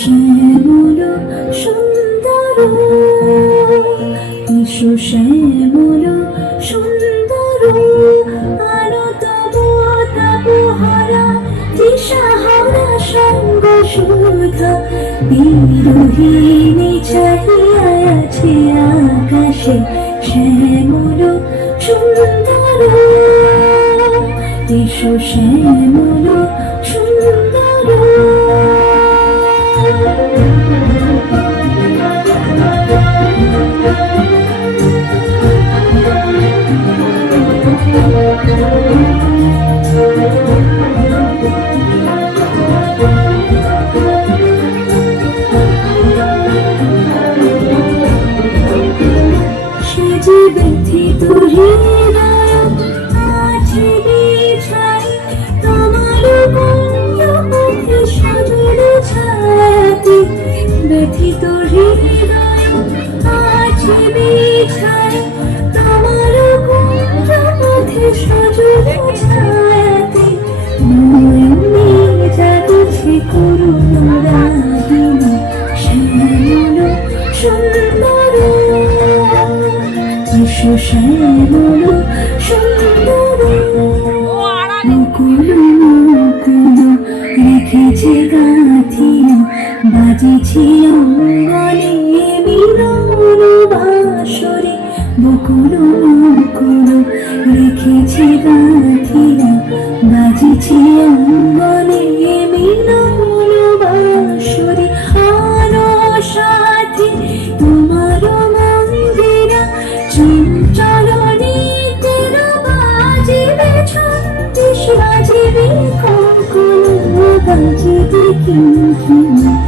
শ্যামল সুন্দর, এসো শ্যামল সুন্দর, আনত বোধহরা দিশাহারা সঙ্গ সুধা, বিরোহিণী চাহিয়া আছে আকাশে শ্যামল সুন্দর, এসো শ্যামল সুন্দর। সে যে ব্যথিত হৃদয় আছে বিছাই, তোমার কুঞ্জ পথে সজল ছায়াতে, ব্যথিত হৃদয় আছে বিছাই, তোমার কুঞ্জ পথে সজল ছায়াতে, নয়নে জাগছে করুণ রাগিনী শ্যামল সুন্দর, এসো শ্যামল সুন্দর। মুকুল মুকুল রেখেছে গাঁথিয়া, বাজেছে অঙ্গনে মিলন বাঁশরে, বকুল মুকুল রেখেছে গাঁথিয়া, বাজেছে অঙ্গনে মিলন বাঁশরে, আলো সাথে তোমার মন্দিরা চঞ্চল নিত্যের বাজিবে ছন্দিস, বাজিবে কঙ্কণ, বাজিবে কিঙ্কিণী।